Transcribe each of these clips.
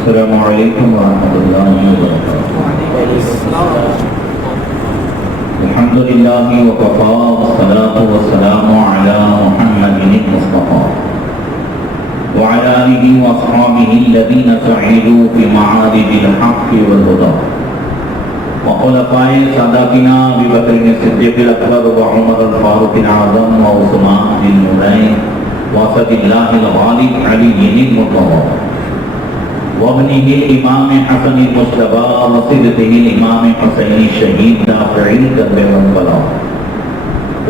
السلام علیکم ورحمۃ اللہ وبرکاتہ۔ الحمد للہ وکفیٰ والصلاۃ والسلام علی محمد المصطفیٰ وعلی آلہ واصحابہ الذین سعدوا فی معارج الحق والہدی وخلفائہ ساداتنا ابی بکر الصدیق الاکبر وعمر الفاروق الاعظم وعثمان ذی النورین واسد اللہ الغالب علی المرتضی وابنه الإمام حسن المجتبى وصدته الإمام حسين الشهيد دافع الكرب والبلاء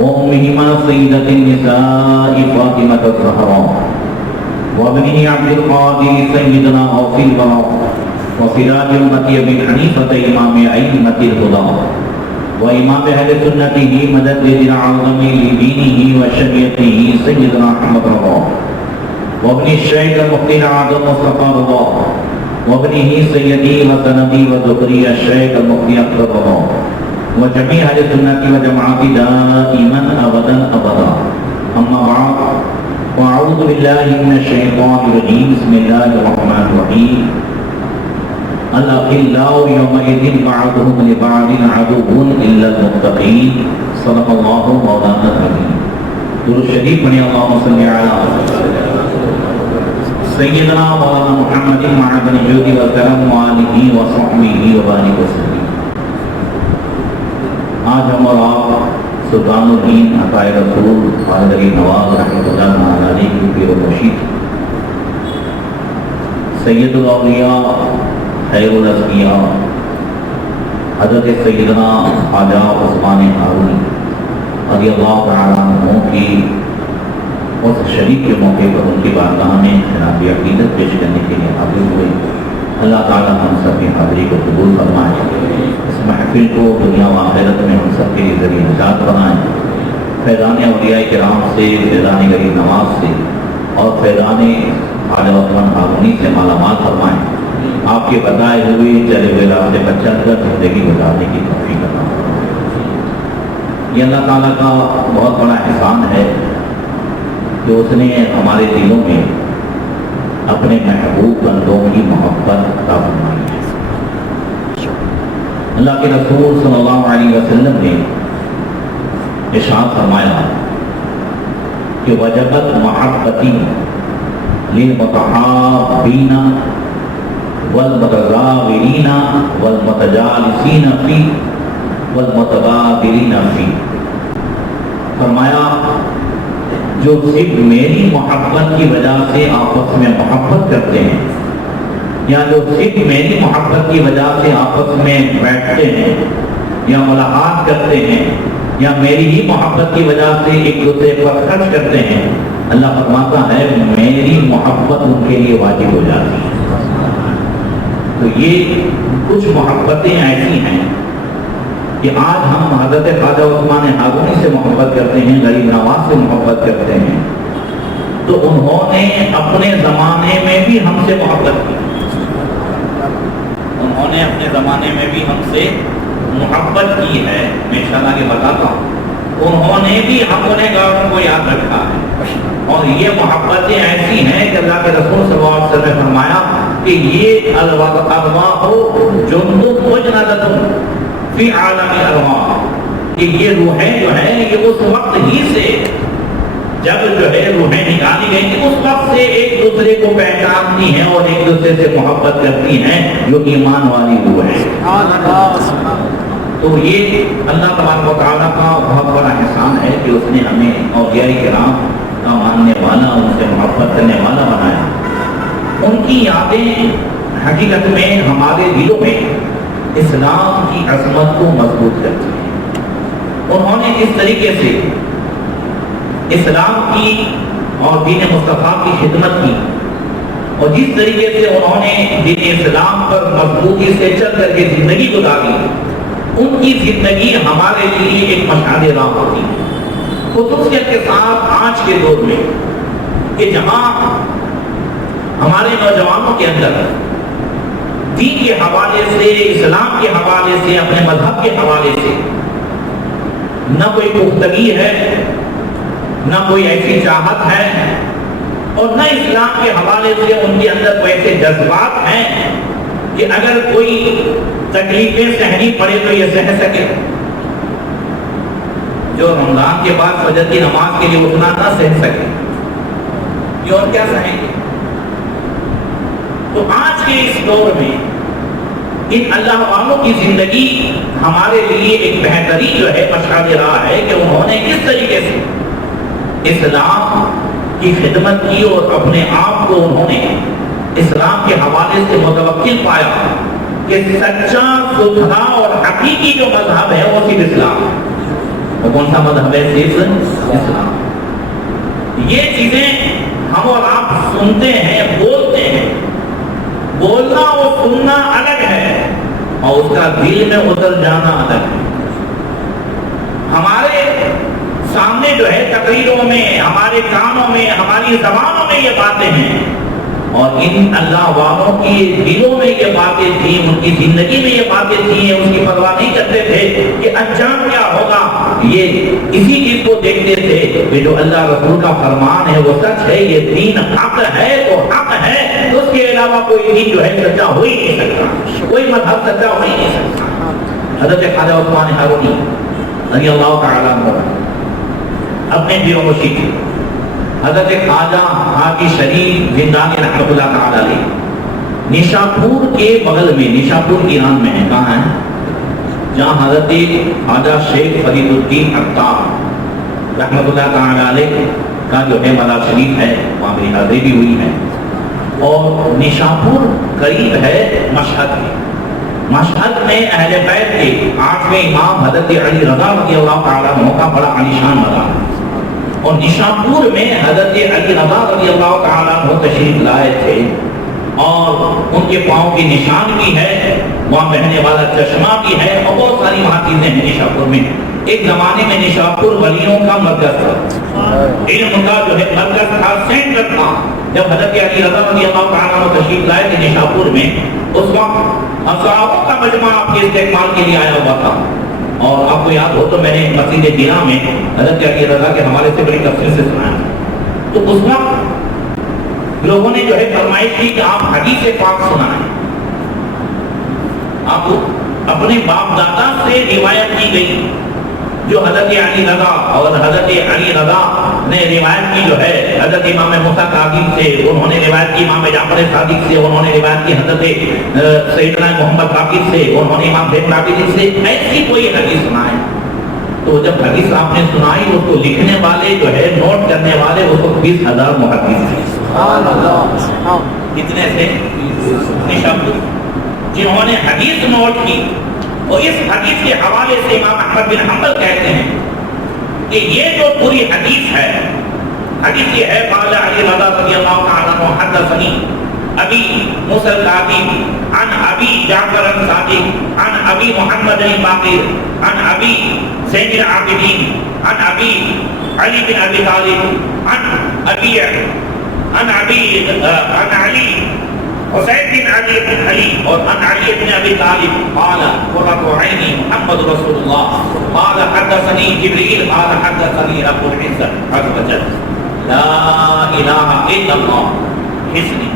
وأمهما سيدة النساء فاطمة الزهراء وابنه عبد القادر سيدنا غوث الورى وسراج أمة أبي حنيفة إمام أئمة الهدى وإمام أهل سنته مجدد العظم لدينه وشريعته سيدنا أحمد رضا وابن الشيخ المفتي الأعظم مصطفى رضا وابنه سيدي وسندي وذكري الشيخ المفتي أكبر رضا وجميع أهل السنة والجماعة دائما أبدا أبدا. أما بعد وأعوذ بالله من الشيطان الرجيم. بسم الله الرحمن الرحيم. الأخلاء يومئذ بعضهم لبعض عدو إلا المتقين. صدق الله مولانا العظيم. درود شریف پڑھیں. اللهم صل على سیدنا مولانا محمد معدن الجود والکرم وآلہ وصحبہ وبارک وسلم. آج ہم اور آپ سلطان الدین عطائے رسول خالد علی نواز رحمۃ اللہ علیہ کی پیر و مرشید سید الاولیاء خیر الاسقیاء حضرت سیدنا خواجہ عثمان ہارونی رضی اللہ تعالیٰ عنہ کی اس شریف کے موقع پر ان کی بارگاہ میں خطاب عقیدت پیش کرنے کے لیے حاضر ہوئے. اللہ تعالیٰ ہم سب کی حاضری کو قبول فرمائے. اس محفل کو دنیا و آخرت میں ہم سب کے لیے ذریعہ نجات بنائیں. فیضان اولیاء کرام سے، فیضان غریب نواز سے اور فیضان خواجہ عثمان ہارونی سے مالا مال فرمائیں. آپ کے بتائے ہوئے چلے ہوئے راستے پر چل کر زندگی گزارنے کی توفیق عطا فرمائیں. یہ اللہ تعالیٰ کا بہت بڑا احسان ہے کہ اس نے ہمارے دلوں میں اپنے محبوب بندوں کی محبت عطا فرمائی ہے. اللہ کے رسول صلی اللہ علیہ وسلم نے ارشاد فرمایا کہ وجبت محبتی للمتحابین والمتزاورین والمتجالسین فی والمتبادلین فی. فرمایا جو صرف میری محبت کی وجہ سے آپس میں محبت کرتے ہیں یا جو صرف میری محبت کی وجہ سے آپس میں بیٹھتے ہیں یا ملاقات کرتے ہیں یا میری ہی محبت کی وجہ سے ایک دوسرے پر خرچ کرتے ہیں، اللہ فرماتا ہے میری محبت ان کے لیے واجب ہو جاتی ہے. تو یہ کچھ محبتیں ایسی ہیں کہ آج ہم حضرت خواجہ عثمان ہارونی سے محبت کرتے ہیں، غریب نواز سے محبت کرتے ہیں، تو انہوں نے اپنے زمانے میں بھی ہم سے محبت کی. انہوں نے اپنے زمانے میں بھی ہم سے محبت کی ہے. میں انشاءاللہ کہ بتاتا ہوں انہوں نے بھی ہم گنہگاروں کو یاد رکھا ہے. اور یہ محبتیں ایسی ہیں کہ اللہ کے رسول صلی اللہ علیہ وسلم نے فرمایا کہ یہ الارواح جند مجندۃ فی عالم الارواح، کہ یہ روحیں جو ہیں یہ اس وقت ہی سے جب جو ہے روحیں نکالی گئی تھی اس وقت سے ایک دوسرے کو پہچانتی ہیں اور ایک دوسرے سے محبت کرتی ہیں جو ایمان والی روح ہے. تو یہ اللہ تبارک و تعالیٰ کا بہت بڑا احسان ہے کہ اس نے ہمیں اولیاء کرام کا ماننے والا، ان سے محبت کرنے والا بنایا. ان کی یادیں حقیقت میں ہمارے دلوں میں اسلام کی عظمت کو مضبوط کرتی ہے. انہوں نے جس طریقے سے اسلام کی اور دین مصطفیٰ کی خدمت کی اور جس طریقے سے انہوں نے دین اسلام پر مضبوطی سے چل کر کے زندگی گزاری، ان کی زندگی ہمارے لیے ایک مشعل راہ ہوتی ہے. خصوصیت کے ساتھ آج کے دور میں کہ جہاں ہمارے نوجوانوں کے اندر دین کے حوالے سے، اسلام کے حوالے سے، اپنے مذہب کے حوالے سے نہ کوئی پختگی ہے، نہ کوئی ایسی چاہت ہے اور نہ اسلام کے حوالے سے ان کے اندر کوئی ایسے جذبات ہیں کہ اگر کوئی تکلیفیں سہنی پڑے تو یہ سہ سکے. جو رمضان کے بعد فجر کی نماز کے لیے اٹھنا نہ سہ سکے یہ اور کیا سہیں گے. تو آج کے اس دور میں ان اللہ والوں کی زندگی ہمارے لیے ایک بہترین جو ہے مشہد راہ ہے کہ انہوں نے کس طریقے سے اسلام کی خدمت کی اور اپنے آپ کو انہوں نے اسلام کے حوالے سے متوکل پایا کہ سچا ستھرا اور حقیقی جو مذہب ہے وہ صرف اسلام ہے. وہ کون سا مذہب ہے؟ صرف اسلام. یہ چیزیں ہم اور آپ سنتے ہیں، بولتے ہیں. بولنا اور سننا الگ ہے اور اس کا دل میں اتر جانا الگ ہے. ہمارے سامنے جو ہے تقریروں میں، ہمارے کانوں میں، ہماری زبانوں میں یہ باتیں ہیں اور ان اللہ والوں کی دلوں میں یہ باتیں تھیں، ان کی زندگی میں یہ باتیں تھیں. اس کی پرواہ نہیں کرتے تھے کہ انجام کیا ہوگا. یہ اسی چیز کو دیکھتے تھے کہ جو اللہ رسول کا فرمان ہے وہ سچ ہے، یہ دین حق ہے تو حق ہے، تو اس کے علاوہ کوئی دین جو ہے سچا ہو ہی نہیں سکتا، کوئی مذہب سچا ہو ہی نہیں سکتا. حضرت خواجہ عثمان ہارونی رضی اللہ تعالیٰ عنہ اپنے دلوں کو سیکھے. حضرت خواجہ حاجی شریف زندانی رحمۃ اللہ تعالیٰ علیہ نشاپور کے بغل میں، نشاپور ایران میں ہے. کہاں ہے؟ جہاں حضرت خواجہ شیخ فرید الدین عطار رحمۃ اللہ تعالیٰ علیہ کا جو ہے مزار شریف ہے، وہاں میری حاضری بھی ہوئی ہے. اور نشاپور قریب ہے مشہد میں. مشہد میں اہل بیت کے 8ویں امام حضرت علی رضا رضی اللہ تعالیٰ عنہ کا بڑا عالیشان مزار ہے. اور نشاپور میں حضرت علی رضا رضی اللہ تعالیٰ عنہ تشریف لائے تھے اور ان کے پاؤں کی نشان بھی ہے، وہاں بہنے والا چشمہ بھی ہے اور بہت ساری وہاں چیزیں ہیں نشاپور میں. ایک زمانے میں نشاپور ولیوں کا مرکز تھا، علم کا جو ہے مرکز تھا، سینٹر تھا. جب حضرت علی رضا رضی اللہ تعالیٰ عنہ تشریف لائے تھے نشاپور میں، اس وقت اصحابوں کا مجمع آپ کے استقبال کے لیے آیا ہوا تھا. اور آپ کو یاد ہو تو میں نے مسجد جناح میں حضرت علی رضا کے حوالے سے بڑی تفصیل سے سنایا. تو اس وقت لوگوں نے جو ہے فرمائش کی کہ آپ حدیث پاک سنائیں. آپ اپنے باپ دادا سے روایت کی گئی جو حضرت علی رضا، اور حضرت علی رضا نے روایت کی جو ہے حضرت امام موسیٰ کاظم سے، انہوں نے روایت کی امام جعفر صادق سے، انہوں نے روایت کی حضرت سیدنا محمد باقر سے، انہوں نے امام زین العابدین سے. ایسی کوئی حدیث سنائے. تو جب حدیث آپ نے سنائی اس کو لکھنے والے جو ہے نوٹ کرنے والے اس کو 20,000 محدث تھے. کتنے سے؟ نشاپور جنہوں نے حدیث نوٹ کی. اور اس حدیث کے حوالے سے امام احمد بن حنبل کہتے ہیں کہ یہ جو پوری حدیث ہے، حدیث یہ ہے قال علی رضا رضی اللہ تعالیٰ عنہ حدثنی ابی موسیٰ الکاظم عن ابی جعفر الصادق عن ابی محمد الباقر عن ابی زین العابدین عن ابی علی بن ابی طالب عن علی حسین بن علی بن علی اور عن علی بن ابی طالب قال قرۃ عینی محمد رسول اللہ قال حدثنی جبریل قال حدثنی رب العزت عز وجل لا الہ الا اللہ حسنی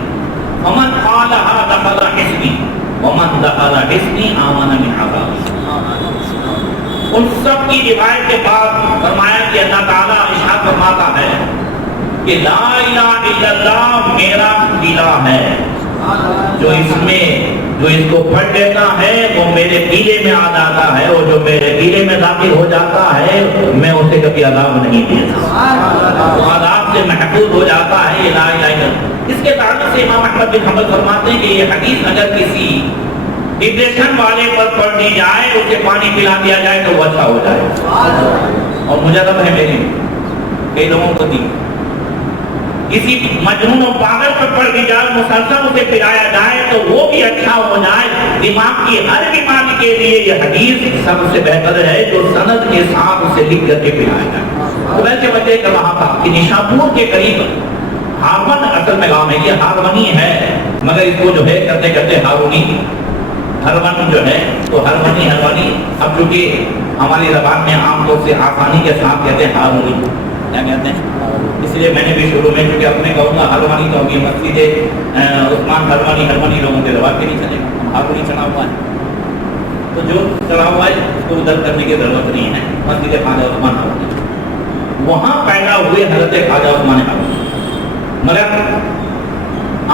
ومن قالها دخل حسنی ومن دخل حسنی آمن من عذابی. ان سب کی روایت کے بعد فرمایا کہ اللہ تعالیٰ ارشاد فرماتا ہے کہ لا الہ الا اللہ میرا قلعہ ہے، جو اس کو پڑھ لیتا ہے وہ میرے قلعے میں آ جاتا ہے، اور جو میرے قلعے میں داخل ہو جاتا ہے میں اسے کبھی عذاب نہیں دیتا، وہ عذاب سے محفوظ ہو جاتا ہے. لا الہ الا اللہ. اس کے تعلق سے امام احمد بن حنبل فرماتے ہیں کہ یہ حدیث اگر کسی ڈپریشن والے پر پڑھ دی جائے، اسے پانی پلا دیا جائے تو وہ اچھا ہو جائے. اور مجرب ہے میری کئی لوگوں کو دی، کسی مجنون و پاگل پر پڑھ دی جائے، مسلسل اسے پلایا جائے تو وہ بھی اچھا ہو جائے. دماغ کی ہر بیماری کے لیے یہ حدیث سب سے بہتر ہے جو سند کے ساتھ اسے لکھ کر کے پلایا جائے. تو ویسے وجہ کر رہا تھا کہ نشاپور کے قریب ہارون اصل میں گاؤں ہے، یہ ہارونی ہے مگر اس کو جو ہے کرتے کرتے ہارونی ہرون جو ہے تو ہرونی اب چونکہ ہماری زبان میں عام طور سے آسانی کے ساتھ کہتے ہیں ہارونی. کیا کہتے ہیں. اس لیے میں نے بھی شروع میں چونکہ اپنے کہوں گا ہلوانی تو ہوگی مسجد عثمان ہلوانی لوگوں کے زبان کے نہیں چلے گا. ہلوانی چڑھا ہوا ہے تو جو چڑھا ہوا ہے اس کو ادھر کرنے کی ضرورت نہیں ہے. مسجد خواجہ عثمان ہلوانی وہاں پیدا ہوئے حضرت خواجہ عثمان ہلوانی. مگر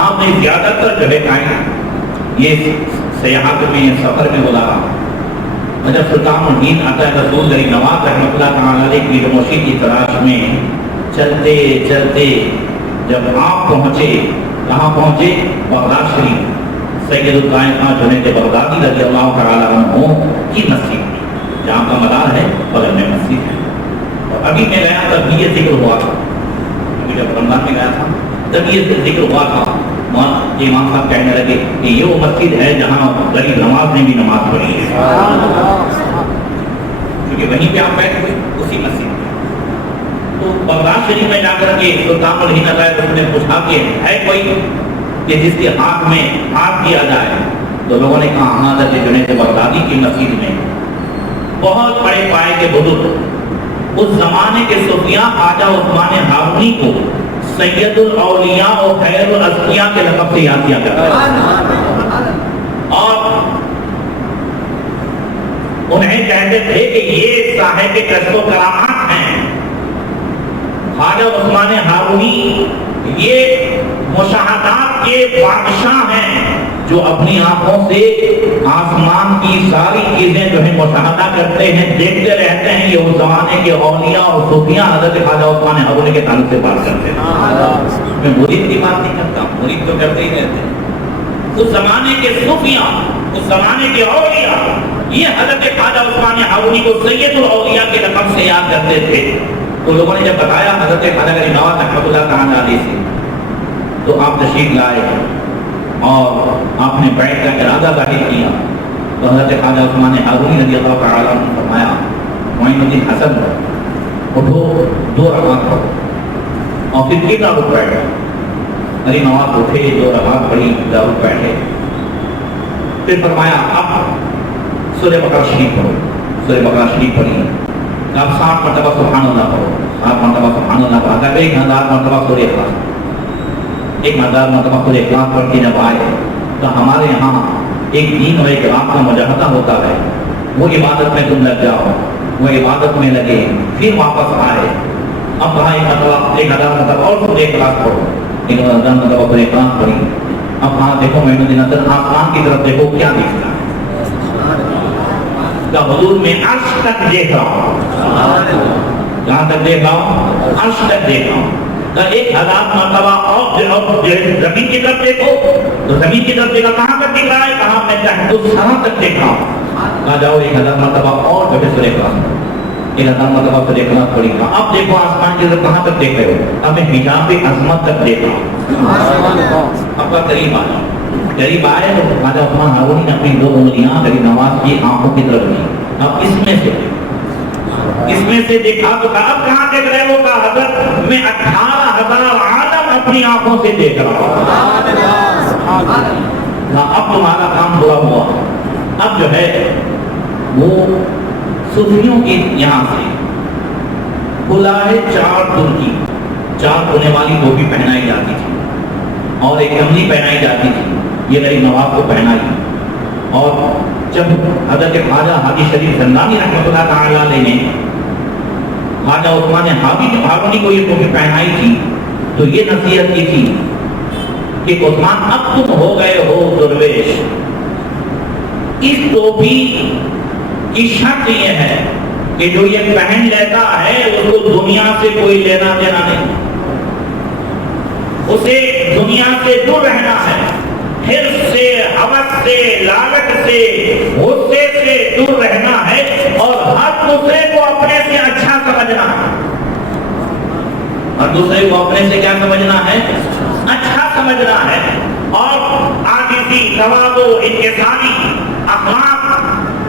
آپ نے زیادہ تر جگہ قائم یہ سیاحت میں سفر میں بولا جب سلطان الدین عطا رسول غریب نواز رحمۃ اللہ تعالی علیہ کی مرشد کی تلاش میں چلتے چلتے جب آپ پہنچے کہاں پہنچے بغداد شریف سید القائنات جنید بغدادی رضی اللہ تعالی عنہ کی مسجد جہاں کا مدار ہے بغل میں مسجد ہے. اور ابھی میں گیا تب یہ ذکر ہوا تھا جب رمضان میں گیا تھا تب یہ ذکر ہوا تھا. امام صاحب کہنے لگے کہ یہ وہ مسجد ہے جہاں غریب نواز نے بھی نماز پڑھی ہے کیونکہ وہیں پہ آپ بیٹھ ہوئے اسی مسجد میں. تو بغداد شریف میں جا کر کے سلطان الہند عطا رسول نے پوچھا کہ ہے کوئی کہ جس کے ہاتھ میں ہاتھ دیا جائے. تو لوگوں نے کہا حضرت جنید بغدادی کی مسجد میں بہت بڑے پائے کے بزرگ اس زمانے کے صوفیاء خواجہ عثمان ہارونی کو سید الاولیاء و خیر الازکیاء کے لقب سے یاد کیا کرتا ہے. اور انہیں کہتے تھے کہ یہ صاحب کشف و کرامات ہیں. خواجہ عثمان ہارونی یہ مشاہدات کے بادشاہ ہیں جو اپنی آنکھوں سے آسمان کی ساری چیزیں جو ہے مشاہدہ کرتے ہیں دیکھتے رہتے ہیں. یہ اس زمانے کے اولیاء اور صوفیاء حضرت خواجہ عثمان ہارونی کے تعلق سے بات کرتے ہیں. میں مرید کی بات نہیں کرتا ہوں, مرید تو کرتے ہی رہتے ہیں. اس زمانے کے صوفیاء اس زمانے کے اولیاء یہ حضرت خواجہ عثمان ہارونی کو سید الاولیاء کے لقب سے یاد کرتے تھے. تو لوگوں نے جب بتایا حضرت خواجہ غریب نواز رحمۃ اللہ تعالی علیہ سے تو آپ تشریف لائے اور آپ نے بیعت کا ارادہ ظاہر کیا. تو حضرت خواجہ عثمان ہارونی رضی اللہ تعالی عنہ نے فرمایا معین الدین حسن اٹھو 2 رکعت پڑھو اور پھر 3 رکعت بیٹھو. غریب نواز اٹھے 2 رکعت پڑھی رکعت بیٹھے. پھر فرمایا اب سورہ بقرہ شریف پڑھو. سورہ بقرہ شریف پڑھی. اب 60 مرتبہ سبحان اللہ پڑھو. 60 مرتبہ سبحان اللہ پڑھا. 1000 مرتبہ سورہ اخلاص 1000 مرتبہ سورہ اخلاص پڑھ کے جب آئے تو ہمارے یہاں ایک دین اور ایک رات کا مجاہدہ ہوتا ہے. وہ عبادت میں تم لگ جاؤ. وہ عبادت میں لگے پھر واپس آئے. اب کہا 1000 مرتبہ اور سورہ اخلاص پڑھو. 1000 مرتبہ سورہ اخلاص پڑھی. اب کہاں دیکھو معین الدین حسن آسمان کی طرف دیکھو کیا دکھتا ہے. حضور میں عرش تک دیکھ رہا ہوں. کہاں تک دیکھ رہا ہوں؟ عرش تک دیکھ رہا ہوں. 1000 مرتبہ اور زمین کی طرف دیکھو تو زمین کی طرف دیکھا کہاں تک دکھ رہا ہے؟ کہاں میں تحت الثری تک دیکھ رہا ہوں. کہا جاؤ 1000 مرتبہ اور جو ہے سورہ اخلاص 1000 مرتبہ سورہ اخلاص پڑھی. اب دیکھو آسمان کی طرف کہاں تک دیکھ رہے ہو؟ اب میں حجاب عظمت تک دیکھ رہا ہوں. اب کا قریب آ جاؤ. قریب آئے تو خواجہ عثمان ہارونی نے اپنی 2 انگلیاں غریب نواز کی آنکھوں کی طرف لی. اب اس میں سے دیکھا تو کہا اب کہاں دیکھ رہے ہو؟ کہا حضرت میں 18,000 عالم اپنی آنکھوں سے دیکھ رہا ہوں. اب تمہارا کام پورا ہوا. اب جو ہے وہ صوفیوں کے یہاں سے بلائے 4 ترکی 4 ہونے والی ٹوپی پہنائی جاتی تھی اور ایک کملی پہنائی جاتی تھی. یہ غریب نواز کو پہنائی. اور جب حضرت خواجہ حاجی شریف زندانی رحمۃ اللہ تعالی علیہ نے خواجہ عثمان ہارونی کو یہ ٹوپی پہنائی تھی تو یہ نصیحت کی تھی کہ عثمان اب تم ہو گئے ہو درویش. اس ٹوپی کی شرط یہ ہے کہ جو یہ پہن لیتا ہے اس کو دنیا سے کوئی لینا دینا نہیں. اسے دنیا سے دور رہنا ہے. حرص سے ہوس سے لالچ سے غصے سے دور رہنا ہے اور ہر دوسرے کو اپنے سے اچھا سمجھنا ہے. ہر دوسرے کو اپنے سے کیا سمجھنا ہے؟ اچھا سمجھنا ہے. اور عاجزی تواضع انکساری اخلاق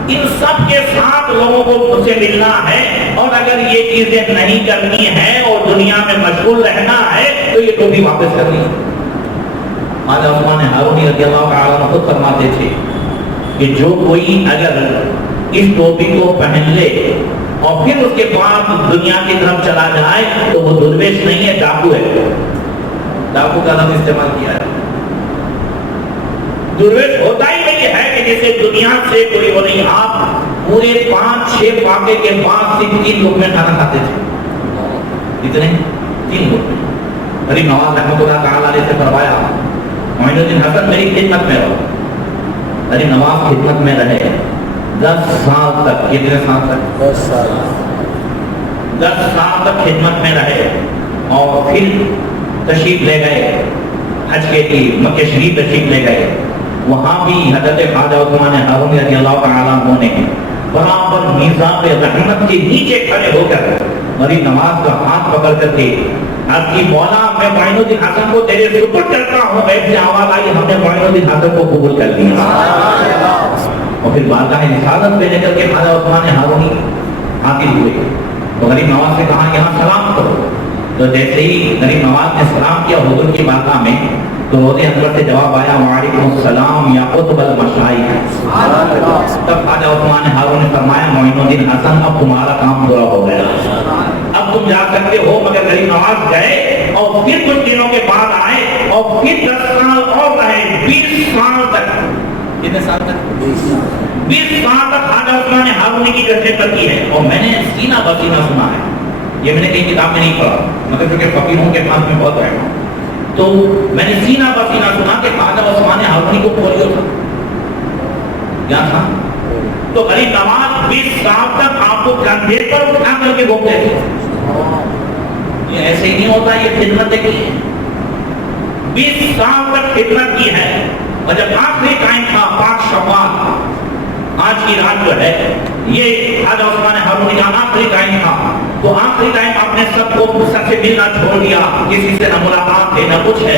ان سب کے ساتھ لوگوں کو مجھ سے ملنا ہے. اور اگر یہ چیزیں نہیں کرنی ہیں اور دنیا میں مشغول رہنا ہے تو یہ ٹوپی واپس کرنی ہے. خواجہ عثمان ہارونی رضی اللہ تعالیٰ عنہ خود فرماتے تھے کہ جو کوئی اگر اس ٹوپی کو پہن لے اور پھر اس کے بعد دنیا کی طرف چلا جائے تو وہ درویش نہیں ہے، ڈاکو ہے. ڈاکو کا لفظ استعمال کیا ہے. درویش ہوتا ہی نہیں ہے کہ جیسے دنیا سے کوئی وہ نہیں. آپ پورے 5-6 فاقے کے بعد صرف 3 لوگ میں کھانا کھاتے تھے. کتنے؟ 3 لوگ میں. غریب نواز رحمۃ اللہ تعالیٰ علیہ سے فرمایا معین الدین حسن میری خدمت میں رہو. غریب نواز خدمت میں رہے 10 سال تک. کتنے سال تک؟ 10 سال تک خدمت میں رہے اور پھر تشریف لے گئے حج کے لیے مکہ شریف تشریف لے گئے. وہاں بھی حضرت خواجہ عثمان ہارونی رضی اللہ تعالیٰ عنہ نے برابر میزان رحمت کے نیچے کھڑے ہو کر غریب نواز کا ہاتھ پکڑ کر کے آپ کی مولا میں معین الدین حسن کو تیرے سپرد کرتا ہوں. ایسے آواز آئی ہم نے معین الدین حسن کو قبول کر لیا. اور پھر بارگاہ رسالت پہ لے کر کے خواجہ عثمان ہارونی حاضر ہوئے تو غریب نواز سے کہا یہاں سلام کرو. تو جیسے ہی غریب نواز نے سلام کیا حضور کی بارگاہ میں تو روضہ انور سے جواب آیا وعلیکم السلام یا قطب المشائخ. تب خواجہ عثمان ہارون نے فرمایا معین الدین حسن اب تمہارا کام پورا ہو گیا, اب تم جا سکتے ہو. مگر غریب نواز گئے اور پھر کچھ دنوں کے بعد آئے اور پھر 10 سال اور رہے, 20 سال تک. کتنے سال تک؟ 20 سال تک خواجہ عثمان ہارونی کی خدمت کی ہے. اور میں نے سینہ بسینہ سنا ہے, یہ میں نے کہیں کتاب میں نہیں پڑھا مگر چونکہ فقیروں کے پاس میں بہت رہا ہوں تو میں نے سینہ بسینہ سنا کہ خواجہ عثمان ہارونی کو پولیو تھا. کیا تھا؟ تو غریب نواز 20 سال تک آپ کو کندھے پر اٹھا کر کے گھومتے تھے. یہ ایسے ہی نہیں ہوتا, یہ خدمت کی ہے. 20 سال تک خدمت کی ہے. اور جب آخری ٹائم تھا پاک شوال, آج کی رات جو ہے یہ خواجہ عثمان ہارونی کا آخری ٹائم تھا, تو آخری ٹائم آپ نے سب کو سب سے ملنا چھوڑ دیا, کسی سے نہ ملاقات ہے نہ کچھ ہے.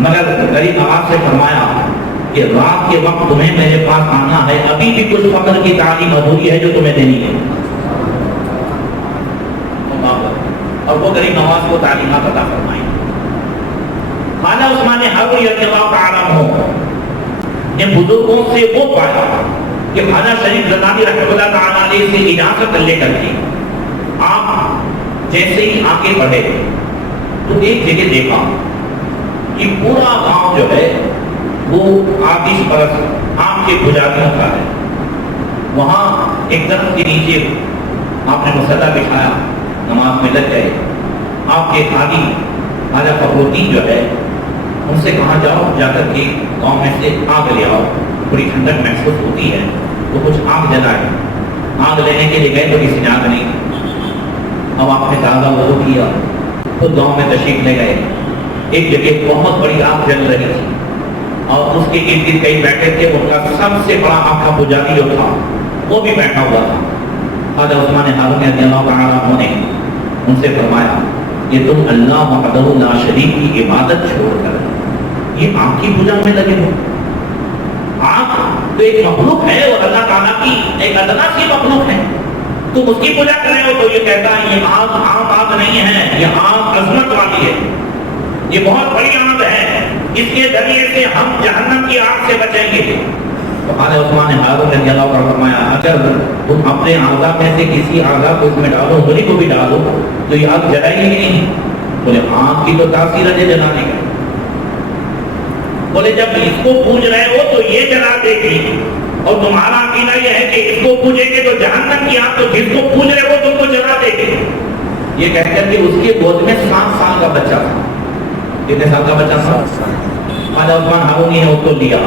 مگر غریب نواز سے فرمایا کہ رات کے وقت تمہیں میرے پاس آنا ہے, ابھی بھی کچھ فقر کی تعلیم ادھوری ہے جو تمہیں دینی ہے. اور وہ غریب نواز کو تعلیمات عطا فرمائی. خواجہ عثمان ہارونی رضی اللہ تعالیٰ عنہ نے بزرگوں سے وہ پایا کہ خواجہ شریف زنانی رحمۃ اللہ تعالیٰ علیہ سے اجازت لے کر کے آپ جیسے ہی آگے بڑھے تو ایک جگہ دیکھا کہ پورا گاؤں جو ہے وہ آتش پرست آم کے پجاریوں کا ہے. وہاں ایک درخت کے نیچے آپ نے مسلح بچھایا, نماز میں لگ گئے. آپ کے خادی خواجہ فخر الدین جو ہے ان سے کہا جاؤ جا کر کے گاؤں میں سے آگ لے آؤ, بڑی ٹھنڈک محسوس ہوتی ہے تو کچھ آگ جلائے. آگ لینے کے لیے گئے تو کسی نے آگ نہیں. اب آپ نے تازہ وضو کیا تو گاؤں میں تشریف لے گئے. ایک جگہ بہت بڑی آگ جل رہی تھی اور اس کے ارد گرد کئی بیٹھے تھے. ان کا سب سے بڑا آگ کا پجاری جو تھا وہ بھی بیٹھا ہوا تھا. خواجہ عثمان ہارونی رضی اللہ تعالیٰ عنہ نے ان سے فرمایا کہ تم اللہ وحدہ لا شریک کی عبادت چھوڑ کر یہ آگ کی پوجا میں لگے ہو. آگ تو ایک مخلوق ہے اور اللہ تعالیٰ کی ایک ادنا سی مخلوق ہے, تم اس کی پوجا کر رہے ہو. تو یہ کہتا ہے یہ آگ عام آگ نہیں ہے, یہ آگ عظمت والی ہے, یہ بہت بڑی آگ ہے, اس کے ذریعے سے ہم جہنم کی آگ سے بچیں گے. تو خواجہ عثمان ہارون رضی اللہ عنہ فرمایا اگر تم اپنے اعضاء میں سے کسی اعضاء کو اس میں ڈالو, انگلی کو بھی ڈالو تو یہ آگ جلائے گی نہیں. بولے آگ کی تو تاثیر ہے جلانے کا. بولے جب اس کو پوج رہے ہو تو یہ جلا دے گی اور تمہارا عقیدہ یہ ہے کہ اس کو پوجیں گے تو جہنم کی آگ تو جس کو پوج رہے ہو تم کو جلا دے گی. یہ کہہ کر کے اس کے گود میں 7 سال کا بچہ تھا. کتنے سال کا بچہ تھا؟ خواجہ عثمان ہارونی نے اس کو لیا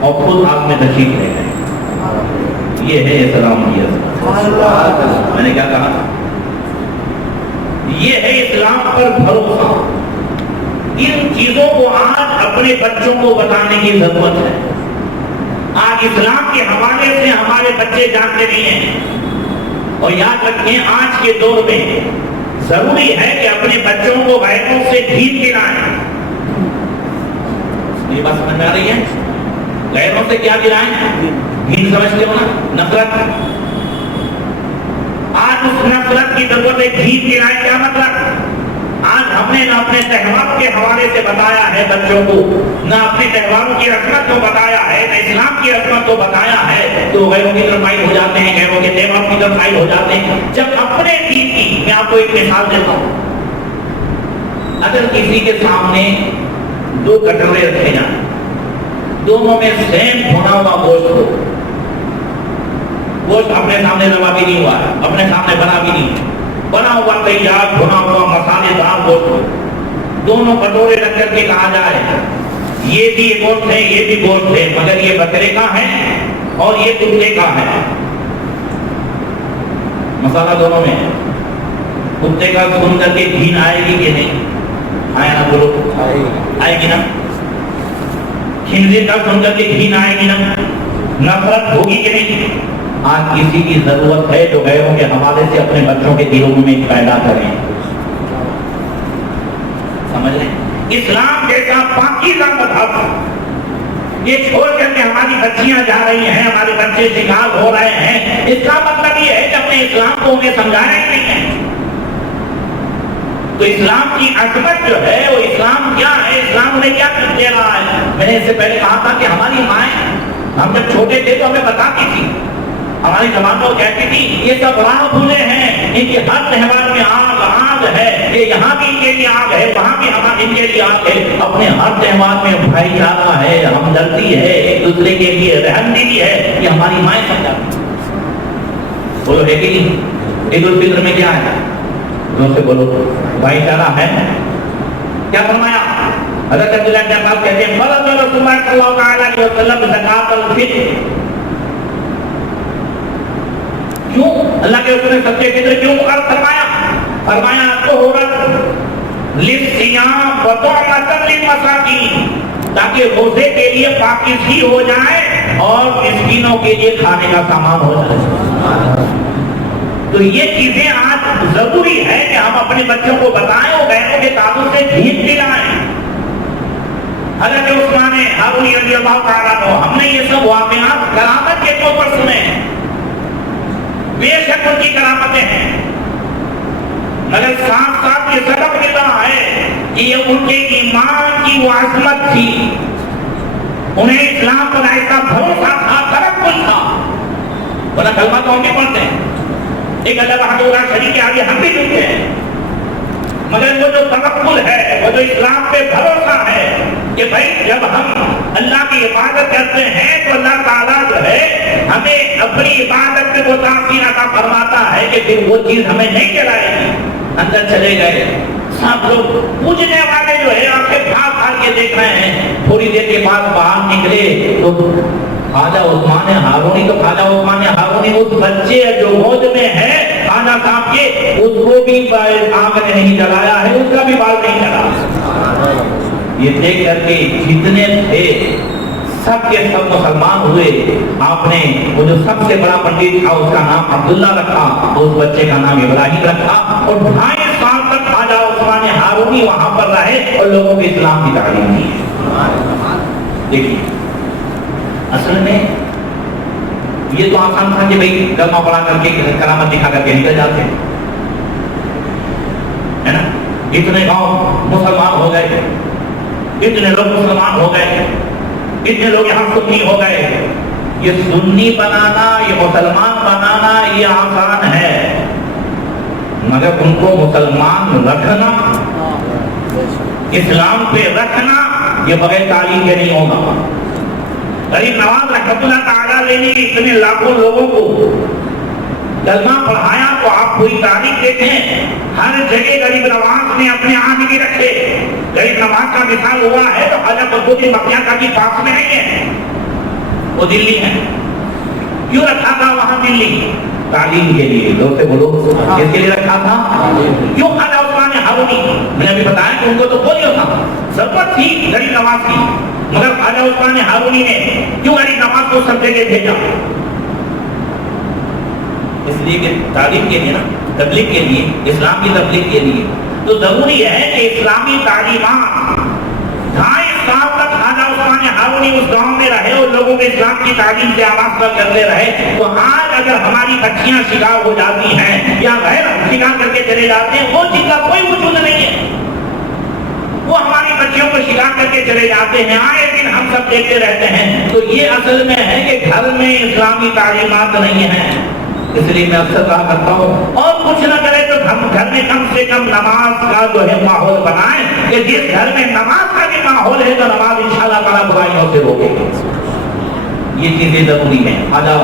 اور خود آگ میں تشریف لے گئے. یہ ہے اسلامیت. میں نے کیا کہا تھا؟ یہ ہے اسلام پر بھروسہ. ان چیزوں کو آج اپنے بچوں کو بتانے کی ضرورت ہے. آج اسلام کے حوالے سے ہمارے بچے جانتے نہیں ہیں. اور یاد رکھیں آج کے دور میں ضروری ہے کہ اپنے بچوں کو غیروں سے ڈھیل دلائیں. یہ بات سمجھ میں آ رہی ہے؟ غیروں سے کیا دلائیں؟ ڈھیل سمجھتے ہو نا, نفرت. آج اس نفرت کی ضرورت ہے. ڈھیل دلائیں کیا مطلب؟ آج ہم نے نہ اپنے تہوار کے حوالے سے بتایا ہے بچوں کو, نہ اپنے تہواروں کی رسمت کو بتایا ہے, نہ اسلام اسلام کی عظمت کو بتایا ہے تو غیروں کی طرف مائل ہو جاتے ہیں, غیروں کے دیوار کی طرف مائل ہو جاتے ہیں. جب اپنے دین کی, میں آپ کو ایک مثال دیتا ہوں, اگر کسی کے سامنے دو کٹورے رکھے جائیں, دونوں میں سیم بھنا ہوا گوشت ہو, گوشت اپنے سامنے روا بھی نہیں ہوا ہے, اپنے سامنے بنا بھی نہیں, بنا ہوا تیار بھنا ہوا مسالے دار گوشت ہو, دونوں کٹورے رکھ کر کے کہا جائے یہ بھی گوشت ہے یہ بھی گوشت ہے, مگر یہ بکرے کا ہے اور یہ کتے کا ہے. مسالہ دونوں میں, کتے کا سن کر کے گھین آئے گی کہ نہیں؟ آئے نا, بولو آئے گی نا. خنزیر کا سن کر کے گھین آئے گی نا, نفرت ہوگی کہ نہیں؟ آج کسی کی ضرورت ہے جو غیروں کے حوالے سے اپنے بچوں کے دلوں میں پیدا کریں. سمجھ لیں, اسلام جیسا پاکیزہ مذہب یہ چھوڑ کر کے ہماری بچیاں جا رہی ہیں, ہمارے بچے شکار ہو رہے ہیں, اس کا مطلب یہ ہے کہ اپنے اسلام کو انہیں سمجھانا ہی نہیں ہے. تو اسلام کی عظمت جو ہے وہ اسلام کیا ہے, اسلام انہیں کیا دے رہا ہے. میں نے اس سے پہلے کہا تھا کہ ہماری مائیں, ہم جب چھوٹے تھے تو ہمیں بتاتی تھی, ہماری زبان میں کہتی تھی یہ سب راہ بھولے ہیں, ان کے ہر تہوار میں آگ آگ ہے, یہ یہاں بھی ان کے لیے آگ ہے, وہاں بھی ان کے لیے آگ ہے. اپنے ہر تہوار میں بھائی چارہ ہے, ہمدردی ہے, ایک دوسرے کے لیے رحم دلی ہے, یہ ہماری مائیں سمجھاتی. بولو ہے کہ نہیں؟ عید الفطر میں کیا ہے؟ دو سے بولو بھائی چارہ ہے. کیا فرمایا حضرت عبداللہ بن عباس کہتے ہیں فرض رسول اللہ صلی اللہ علیہ وسلم زکات الفطر. کیوں اللہ کے رسول نے سب سے فطر کیوں مقرر فرمایا؟ فرمایا طہورت للصیام وطعمۃ للمساکین, تاکہ روزے کے لیے پاکیزگی ہو جائے اور مسکینوں کے لیے کھانے کا سامان ہو جائے. تو یہ چیزیں آج ضروری ہے کہ ہم اپنے بچوں کو بتائیں اور غیروں کے تعلق سے ڈھیل دلائیں. حضرت عثمان ہارونی رضی اللہ تعالیٰ عنہ, ہم نے یہ سب واقعات کرامت کے طور پر سنے, بے شک ان کی کرامتیں ہیں, مگر ساتھ ساتھ یہ سبق مل رہا ہے کہ یہ ان کے ایمان کی وہ عظمت تھی, انہیں اسلام پر ایسا بھروسہ تھا, توکل تھا. ورنہ کلمہ تو ہم بھی پڑھتے ہیں, ایک اللہ وحدہ لا شریک کے آگے ہم بھی جھکتے ہیں, مگر وہ جو توکل ہے, وہ جو اسلام پہ بھروسہ ہے کہ بھائی جب ہم اللہ کی عبادت کرتے ہیں تو اللہ تعالیٰ جو ہے ہمیں اپنی عبادت میں وہ تاثیر عطا فرماتا ہے کہ پھر وہ چیز ہمیں نہیں چلائے گی. اندر چلے گئے, سب لوگ پوجنے والے جو ہے آنکھیں پھاڑ پھاڑ کے دیکھ رہے ہیں. تھوڑی دیر کے بعد باہر نکلے تو خواجہ عثمان ہارونی, تو خواجہ عثمان ہارونی اس بچے جو گود میں ہے خواجہ صاحب کے, اس کو بھی آگ نے نہیں جلایا ہے, اس کا بھی بال نہیں جلا. یہ دیکھ کر کے جتنے تھے سب کے سب مسلمان ہوئے. آپ نے وہ جو سب سے بڑا پنڈت تھا اس کا نام عبداللہ رکھا, اس بچے کا نام ابراہیم رکھا, اور 2.5 سال تک خواجہ عثمان ہارونی وہاں پر رہے اور لوگوں کو اسلام کی تعلیم دی. دیکھیے اصل میں یہ تو آسان تھا کہ بھائی کلمہ پڑھا کر کے کرامت دکھا کر کے نکل جاتے ہے نا. اتنے گاؤں مسلمان ہو گئے, اتنے لوگ مسلمان ہو گئے, اتنے لوگ یہاں سنی ہو گئے. یہ سنی بنانا, یہ مسلمان بنانا یہ آسان ہے, مگر ان کو مسلمان رکھنا, اسلام پہ رکھنا یہ بغیر تعلیم کے نہیں ہوگا. غریب نواز رحمۃ اللہ تعالیٰ نے اتنے لاکھوں لوگوں کو کلمہ پڑھایا تو آپ کوئی تاریخ دیکھیں, ہر جگہ غریب نواز نے اپنے عاملی رکھے. غریب نواز کا مثال ہوا ہے تو حضرت قطب بختیار کا بھی پاس میں نہیں ہے, وہ دلی ہے. کیوں رکھا تھا وہاں دلی؟ تعلیم کے لیے. لوگ سے بولو کس کے لیے رکھا تھا؟ کیوں خواجہ عثمان ہارونی, میں نے ابھی بتایا کہ ان کو تو بولیو تھا, ضرورت تھی غریب نواز کی, مگر خواجہ عثمان ہارونی نے کیوں غریب نواز کو سب جگہ بھیجا؟ اس لیے کہ تعلیم کے لیے نا, تبلیغ کے لیے, اسلام کی تبلیغ کے لیے. تو ضروری ہے کہ اسلامی تعلیمات 2.5 سال تک خواجہ عثمان ہارونی اس گاؤں میں رہے اور لوگوں کو اسلام کی تعلیم سے آواز پر کرتے رہے. تو آج اگر ہماری بچیاں شکار ہو جاتی ہیں یا غیر شکار کر کے چلے جاتے ہیں, وہ چیز کا کوئی وجود نہیں ہے, وہ ہماری بچیوں کو شکار کر کے چلے جاتے ہیں، آئے دن ہم سب دیکھتے رہتے ہیں۔ تو یہ اصل میں ہے کہ گھر میں اسلامی تعلیمات نہیں ہیں۔ اس لیے میں اکثر کہا کرتا ہوں، اور کچھ نہ کرے تو ہم گھر میں کم سے کم نماز کا جو ہے ماحول بنائیں، کہ جس گھر میں نماز کا بھی ماحول ہے تو نماز انشاءاللہ تعالیٰ برائیوں سے روکے گی۔ یہ چیزیں ضروری ہیں۔ خواجہ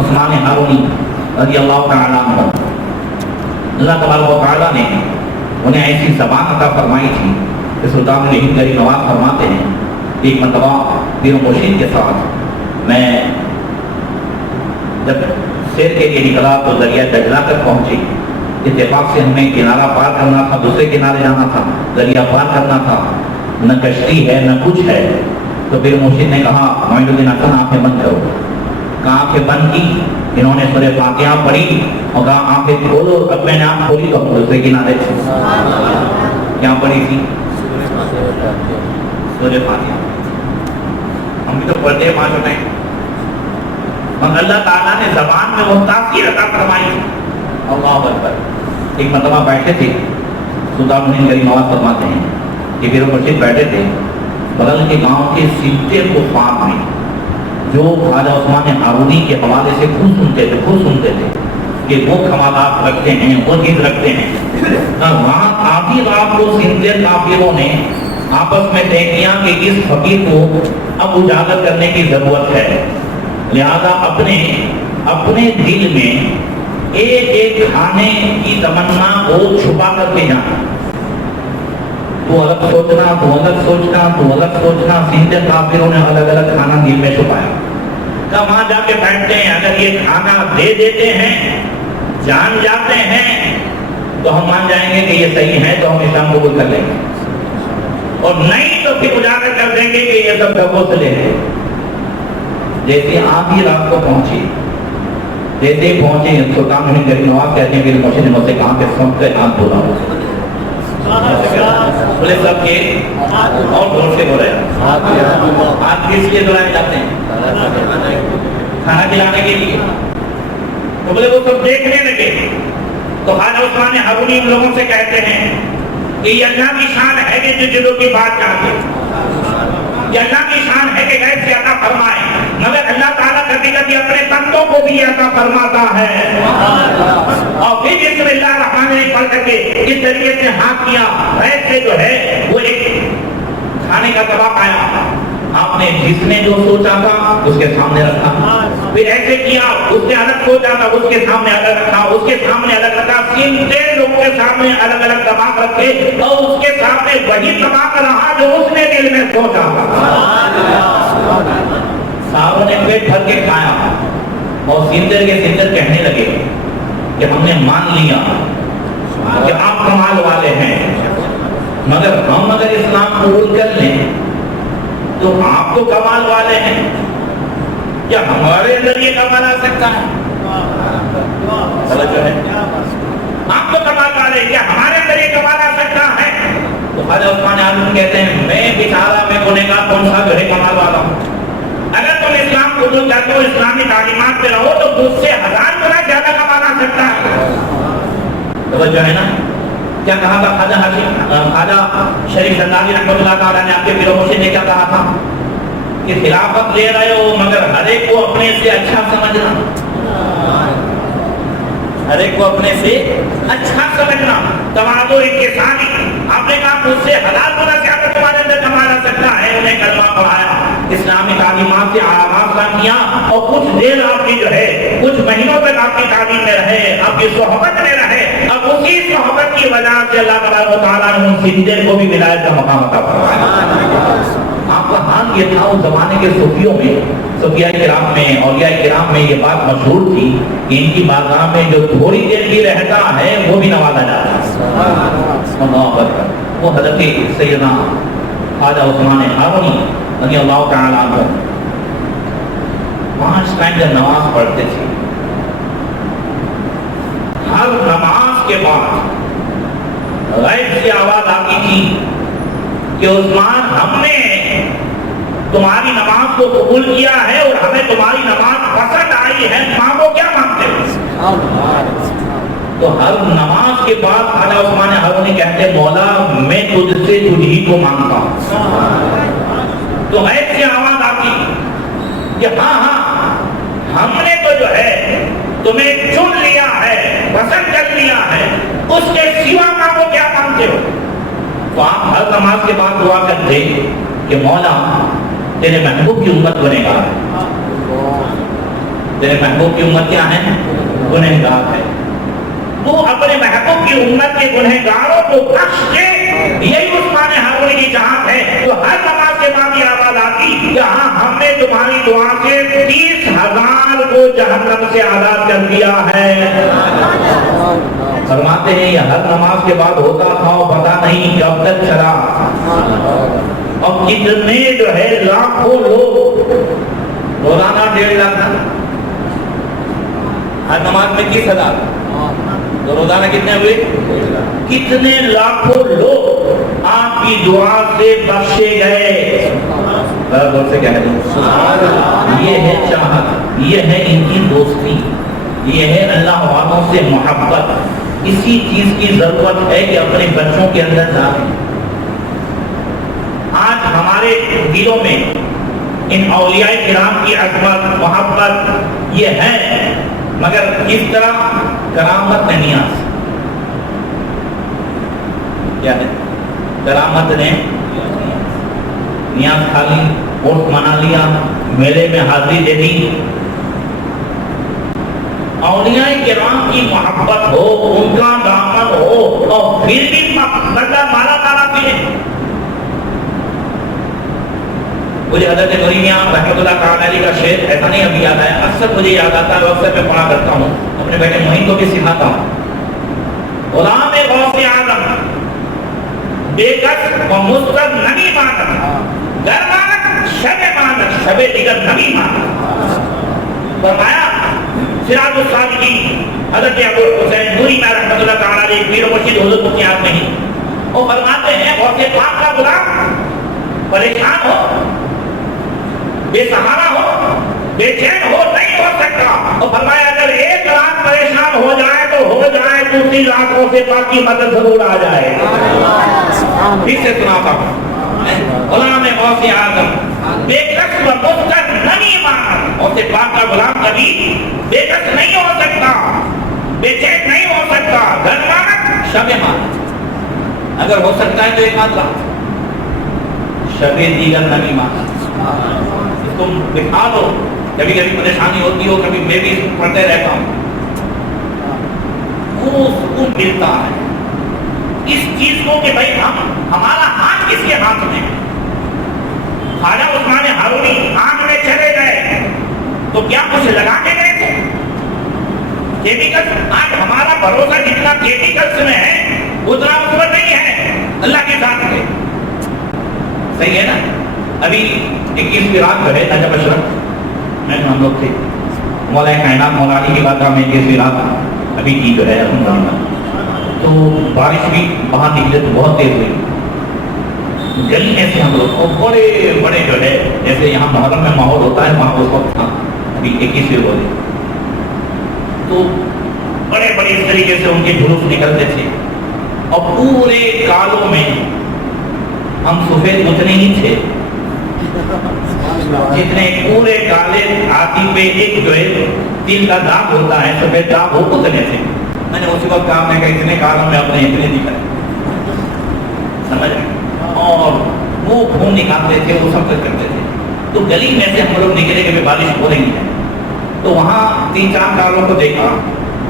عثمان ہارونی رضی اللہ تعالیٰ عنہ، اللہ تبارک و تعالیٰ نے انہیں ایسی زبان عطا فرمائی تھی کہ سلطان الہند غریب نواز فرماتے ہیں، ایک مرتبہ پیر و مرشید کے ساتھ میں جب سیر کے لیے نکلا تو دریا دجلہ تک پہنچی۔ اتفاق سے ہمیں کنارہ پار کرنا تھا، دوسرے کنارے جانا تھا، دریا پار کرنا تھا، نہ کشتی ہے نہ کچھ ہے۔ تو پھر مرشد نے کہا معین الدین حسن آنکھیں بند کرو۔ کہا آنکھیں بند کی، انہوں نے سورہ فاتحہ پڑھی اور کہا آنکھیں کھولو۔ اب میں نے آنکھ کھولی تو ہم دوسرے کنارے کیا پڑھی تھی؟ سورہ فاتحہ۔ ہم بھی تو پڑھتے ہیں 5 ٹائم، مگر اللہ تعالیٰ نے زبان میں وہ تاثیر عطا فرمائی۔ اللہ اکبر۔ ایک مرتبہ بیٹھے تھے، سلطان الہند غریب نواز فرماتے ہیں کہ پیر و مرشد بیٹھے تھے، بغل کے گاؤں کے سلطے کفار میں جو خواجہ عثمان ہارونی کے حوالے سے خود سنتے تھے کہ وہ کمالات رکھتے ہیں، وہ چیز رکھتے ہیں۔ وہاں آدھی رات کو سلطے کافروں نے آپس میں طے کیا کہ اس فقیر کو اب اجاگر کرنے کی ضرورت ہے، لہذا اپنے دل میں ایک ایک کھانے کی تمنا کو چھپا کر کے جانا۔ تو الگ سوچنا، تو الگ سوچنا، تو الگ سوچنا۔ سندھ کافروں نے الگ الگ کھانا دل میں چھپایا۔ کہ وہاں جا کے بیٹھتے ہیں، اگر یہ کھانا دے دیتے ہیں، جان جاتے ہیں، تو ہم مان جائیں گے کہ یہ صحیح ہے تو ہم اسلام قبول کر لیں گے، اور نہیں تو پھر اجاگر کر دیں گے کہ یہ سب ڈبوں سے لے لیں۔ جیسے آدھی رات کو پہنچی، جیسے ہی پہنچے سلطان الہند غریب نواز کہتے ہیں کہ مرشد نے مجھ سے کہا کہ سب کے ہاتھ دھو رہا ہوں۔ بولے سب کے اور زور سے بولے ہاتھ کس لیے دھلائے جاتے ہیں؟ کھانا کھلانے کے لیے۔ تو بولے وہ سب دیکھنے لگے۔ تو خواجہ عثمان ہارونی ان لوگوں سے کہتے ہیں کہ یہ اللہ کی شان ہے کہ جو دلوں کی بات جانتے، یہ اللہ کی شان ہے کہ غیب سے عطا فرمائے، مگر اللہ تعالیٰ کبھی کبھی اپنے بندوں کو بھی عطا فرماتا ہے۔ اور پھر بسم اللہ الرحمن الرحیم پڑھ کر کے اس طریقے سے ہاتھ کیا، غیب سے جو ہے وہ ایک کھانے کا طبق آیا، آپ نے جس نے جو سوچا تھا اس کے سامنے رکھا، پھر ایسے کیا، اس نے الگ سوچا تھا اس کے سامنے الگ رکھا، اس کے سامنے الگ رکھا، 3 لوگوں کے سامنے الگ الگ طبق رکھے، اور اس کے سامنے وہی طبق رہا جو اس نے دل میں سوچا تھا۔ صاحبوں نے پیٹ بھر کے کھایا، اور سندر کے سندر کہنے لگے کہ ہم نے مان لیا کہ آپ کمال والے ہیں، مگر ہم اگر اسلام قبول کر لیں تو آپ تو کمال والے ہیں، کیا ہمارے اندر یہ کمال آ سکتا ہے؟ آپ تو کمال والے، کیا ہمارے اندر یہ کمال آ سکتا ہے؟ تو خواجہ عثمان ہارونی کہتے ہیں میں بیچارہ میں گنہگار کون سا جو ہے کمال والا ہوں؟ اگر تم اسلام قبول کرتے ہو، اسلامی تعلیمات پہ رہو، تو مجھ سے 1000 گنا زیادہ کمال آ سکتا ہے۔ توجہ ہے نا؟ کیا کہا تھا خواجہ شریف زندانی رحمۃ اللہ تعالیٰ نے، آپ کے پیر و مرشد نے کیا کہا تھا کہ خلافت لے رہے ہو مگر ہر ایک کو اپنے سے اچھا سمجھنا، ہر ایک کو اپنے سے اچھا سمجھنا، تواضع انکساری۔ آپ نے کہا مجھ سے 1000 گنا زیادہ تمہارے اندر کمال آ سکتا ہے۔ انہیں کلمہ پڑھایا، اسلامی تعلیمات سے آغاز کیا، اور کچھ دیر آپ کی جو ہے کچھ مہینوں تک آپ کی تعلیم میں رہے، آپ کی صحبت میں رہے، اب اسی صحبت کی وجہ سے اللہ تبارک و تعالیٰ نے ان سندر کو بھی ولایت کا مقام عطا فرمایا۔ آپ کا حال یہ تھا اس زمانے کے صوفیوں میں، صوفیاء کرام میں، اولیاء کرام میں یہ بات مشہور تھی کہ ان کی بارگاہ میں جو تھوڑی دیر بھی رہتا ہے وہ بھی نوازا جاتا ہے۔ اللہ اکبر۔ وہ حضرت سیدنا خواجہ عثمان ہارونی رضی اللہ تعالیٰ عنہ 5 ٹائم جب نماز پڑھتے تھے، ہر نماز کے بعد غیب سے آواز آتی تھی کہ عثمان ہم نے تمہاری نماز کو قبول کیا ہے اور ہمیں تمہاری نماز پسند آئی ہے، مانگو کیا مانگتے ہو؟ تو ہر نماز کے بعد خواجہ عثمان ہارونی کہتے مولا میں تجھ سے تجھ ہی کو مانگتا ہوں. تو ایسی آواز آتی کہ ہاں ہاں ہم نے تو جو ہے تمہیں چن لیا ہے، پسند کر لیا ہے، اس کے سوا مانگو کیا مانگتے ہو. تو آپ ہر نماز کے بعد دعا کرتے کہ مولا تیرے محبوب کی امت گنہگار ہے، تیرے محبوب کی امت کیا ہے؟ گنہگار ہے. تو اپنے محبوب کی امت کے گنہگاروں کو بخش دے. یہی عثمان ہارونی کی چاہت ہے. تو ہر نماز کے بعد یہ آواز آتی کہ ہاں ہم نے تمہاری دعا سے 30,000 کو جہنم سے آزاد کر دیا ہے. فرماتے ہیں یہ ہر نماز کے بعد ہوتا تھا اور پتہ نہیں کب تک چلا. اور کتنے جو ہے لاکھوں لوگ روزانہ 1.5 لاکھ ہر نماز میں 30,000 تو روزانہ کتنے ہوئے؟ کتنے لاکھوں لوگ آپ کی دعا سے بخشے گئے. سے کہہ دو یہ ہے چاہت، یہ ہے ان کی دوستی، یہ ہے اللہ والوں سے محبت. اسی چیز کی ضرورت ہے کہ اپنے بچوں کے اندر ڈالیں. آج ہمارے دلوں میں ان اولیاء کرام کی عظمت محبت یہ ہے، مگر اس طرح کرامت نہیں آ سکتی. کیا ہے کرامت نے نیاز کھا لی، ووٹ منا لیا، میلے میں حاضری دے دی. اولیاء کرام کی محبت ہو، ان کا دامن ہو اور پھر بھی بندہ مارا مارا پھرے. مجھے حضرت نوری میاں رحمۃ اللہ تعالی کا شعر ایسا نہیں ابھی یاد آیا، اکثر مجھے یاد آتا ہے، اکثر میں پڑھا کرتا ہوں، اپنے بیٹے معین کو بھی سکھاتا ہوں. غلام غوث اعظم بے کس و مستر نمی مانت، گر مانت شب مانت، شب دیگر نمی مانت. فرمایا سراج الصالحین حضرت ابو حسین نوری میاں رحمۃ اللہ تعالی پیر و مرشد حضرت مفتی اعظم نہیں، وہ فرماتے ہیں غوث پاک کا غلام پریشان ہو، بے سہارا ہو، بے چین ہو، نہیں ہو سکتا. اور فرمایا اگر 1 لاکھ پریشان ہو جائے تو ہو جائے، دوسری لاکھوں سے پاک کی مدد ضرور آ جائے. پھر سے سناتا ہوں، غلام غوث اعظم بے کس و مستر نمی مانت. غوث پاک کا غلام کبھی بے کس نہیں ہو سکتا، بے چین نہیں ہو سکتا. گھر مانت شب مانت، اگر ہو سکتا ہے تو ایک آدھ رات شب دیگر نمی مانت. تم دکھا دو. کبھی کبھی پریشانی ہوتی ہو، کبھی میں بھی پڑھتے رہتا ہوں، وہ سکون ملتا ہے اس چیز کو کہ بھائی ہمارا ہاتھ کس کے ہاتھ میں. خواجہ عثمان ہارونی آگ میں چلے گئے تو کیا کچھ لگا کے گئے تھے؟ کیمیکل. آج ہمارا بھروسہ جتنا کیمیکلس میں ہے اتنا اس پر نہیں ہے اللہ کے ساتھ ہے. صحیح ہے نا؟ ابھی 21 رات جو ہے نجب اشرف میں ہم لوگ تھے، مولا کائنات مولا علی کی بات میں 21 رات ابھی کی جو ہے تو بارش بھی باہر نکلے تو بہت تیز ہوئی. گلی میں سے ہم لوگ اور بڑے بڑے جو ہے جیسے یہاں محرم میں ماحول ہوتا ہے وہاں اس وقت تھا ابھی 21 روزے، تو بڑے بڑے اس طریقے سے ان کے جلوس نکلتے تھے. اور پورے کالوں میں ہم سفید اتنے ہی تھے جتنے پورے کالے ہاتھی پہ ایک جو ہے تیل کا داغ ہوتا ہے، سفید داغ وہ اتنے تھے. میں نے اسی وقت کہا میں کہ اتنے کالوں میں اپنے اتنے دکھائے سمجھ رہے. اور وہ خون نکالتے تھے، وہ سب کچھ کرتے تھے. تو گلی میں سے ہم لوگ نکلے کہ بارش ہو رہی ہے تو وہاں 3-4 کالوں کو دیکھا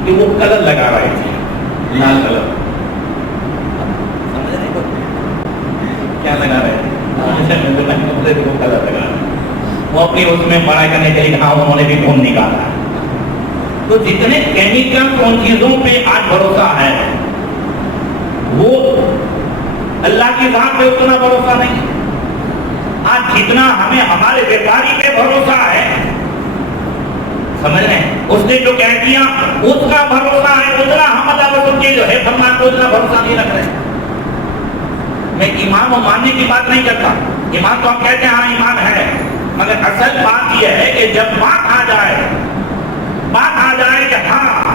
کہ وہ کلر لگا رہے تھے، لال کلر. کیا لگا رہے تھے؟ وہ اپنی اس میں پڑھائی کرنے کے لیے کہا انہوں نے بھی خون نکالا. تو جتنے کیمیکل ان چیزوں پہ آج بھروسہ ہے وہ اللہ کی ذات پہ اتنا بھروسہ نہیں. آج جتنا ہمیں ہمارے بیپاری پہ بھروسہ ہے سمجھ رہے ہیں، اس نے جو کہہ دیا اس کا بھروسہ ہے، اتنا ہم اللہ رسول کے جو ہے فرمان کو اتنا بھروسہ نہیں رکھ رہے. میں ایمان و ماننے کی بات نہیں کرتا، ایمان تو ہم کہتے ہیں ہاں ایمان ہے، مگر اصل بات یہ ہے کہ جب بات آ جائے کہ ہاں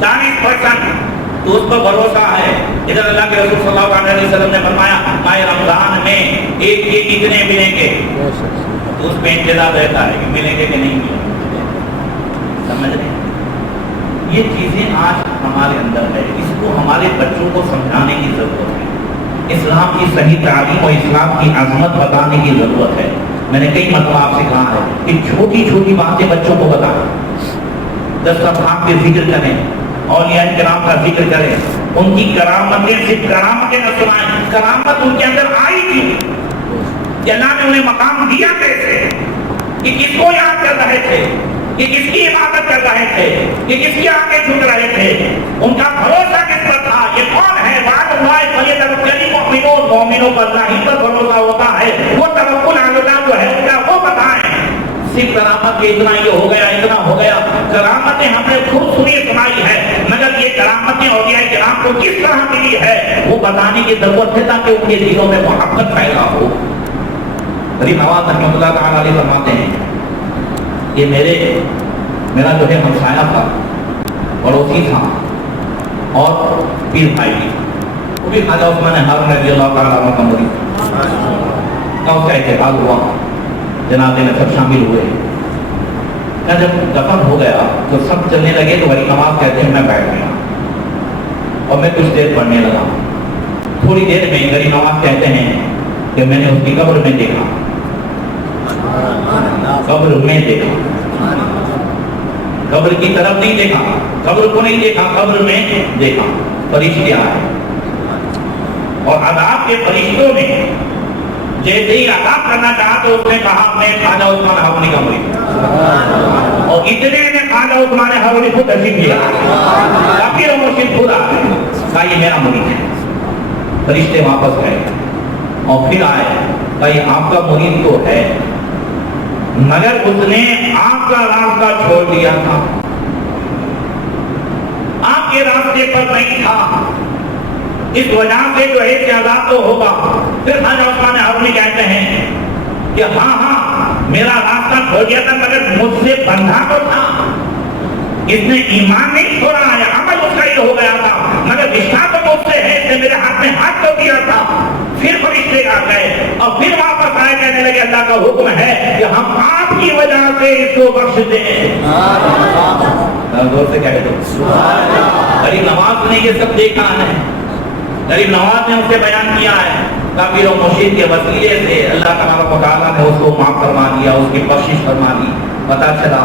40% تو اس پر بھروسہ ہے. ادھر اللہ کے رسول صلی اللہ علیہ وسلم نے فرمایا ماہ رمضان میں ایک کے کتنے ملیں گے, تو اس پہ انتظار رہتا ہے کہ ملیں گے کہ نہیں ملیں گے. سمجھ رہے ہیں؟ یہ چیزیں آج ہمارے اندر ہے, اس کو ہمارے بچوں کو سمجھانے کی ضرورت ہے. اسلام کی صحیح تعلیم اور اسلام کی عظمت بتانے کی ضرورت ہے. میں نے کئی مرتبہ آپ سے کہا ہے کہ چھوٹی چھوٹی باتیں بچوں کو بتائیں, دسترخوان کے ذکر کریں, اولیاء کرام کا ذکر کریں, ان کی کرامتیں صرف کرامتیں نہ سنائیں. کرامت ان کے اندر آئی تھی کہ اللہ نے انہیں مقام دیا کیسے, کہ کس کو یاد کر رہے تھے, کہ کس کی عبادت کر رہے تھے, کہ کس کی آنکھیں جھک رہے تھے, ان کا بھروسہ کس پر تھا. یہ کون ہے؟ وعد اللہ فلیتوکل المؤمنون, مومنوں پر اللہ ہی پر بھروسہ ہوتا ہے. وہ توکل علی اللہ جو ہے ان کا وہ بتائیں. صرف کرامت کے اتنا یہ ہو گیا, اتنا ہو گیا. کرامتیں ہم نے خود سنی سنائی ہے, مگر یہ کرامتیں اولیاء کرام کو کس طرح ملی ہے وہ بتانے کی ضرورت ہے تاکہ ان کے دلوں میں محبت پیدا ہو. غریب نواز رحمۃ اللہ تعالی علیہ فرماتے ہیں کہ میرا جو ہے ہمسایہ تھا, پڑوسی تھا, اور پیر بھائی بھی, وہ بھی خواجہ عثمان ہارون رضی اللہ تعالیٰ عنہ کا مرید کا. اس کا اعتقاد ہوا, جنازے میں سب شامل ہوئے. جب دفن ہو گیا تو سب چلنے لگے تو ولی نواز کہتے ہیں میں بیٹھ گیا اور میں کچھ دیر پڑھنے لگا. تھوڑی دیر میں غریب نواز کہتے ہیں کہ میں نے اس کی قبر میں دیکھا, قبر میں دیکھا, قبر کی طرف نہیں دیکھا, قبر کو نہیں دیکھا, قبر میں دیکھا. فرشتے آئے اور عذاب کے فرشتوں نے جیسے ہی عذاب کرنا چاہا تو اس نے کہا میں خواجہ عثمان ہارونی کا مرید, اور اتنے میں خواجہ عثمان ہارونی کو تشریف لیا, کافی مرشد خود آ گئے, کہا یہ میرا مرید ہے. فرشتے واپس گئے اور پھر آئے, کہا یہ آپ کا مرید تو ہے مگر اس نے آپ کا راستہ چھوڑ دیا تھا, آپ کے راستے پر نہیں تھا, اس وجہ سے جو ہے کہ عذاب تو ہوگا. پھر خواجہ عثمان ہارونی کہتے ہیں کہ ہاں میرا راستہ چھوڑ دیا تھا مگر مجھ سے بندھا تو تھا, اس نے ایمان نہیں چھوڑا ہے, عمل اس کا ہی ہو گیا تھا مگر رشتہ تو مجھ سے ہے, اس نے میرے ہاتھ میں ہاتھ تو دیا تھا. پھر فرشتے آ گئے اور پھر واپس آئے, کہنے لگے اللہ کا حکم ہے کہ ہم آپ کی وجہ سے اس کو بخش دیں. زور سے کہہ دو غریب نواز نے یہ سب دیکھا ہے, غریب نواز نے اسے بیان کیا ہے. کافر و مرشد کے وسیلے سے اللہ تبارک و تعالیٰ نے اس کو معاف فرما دیا, اس کی بخشش فرما دی. پتہ چلا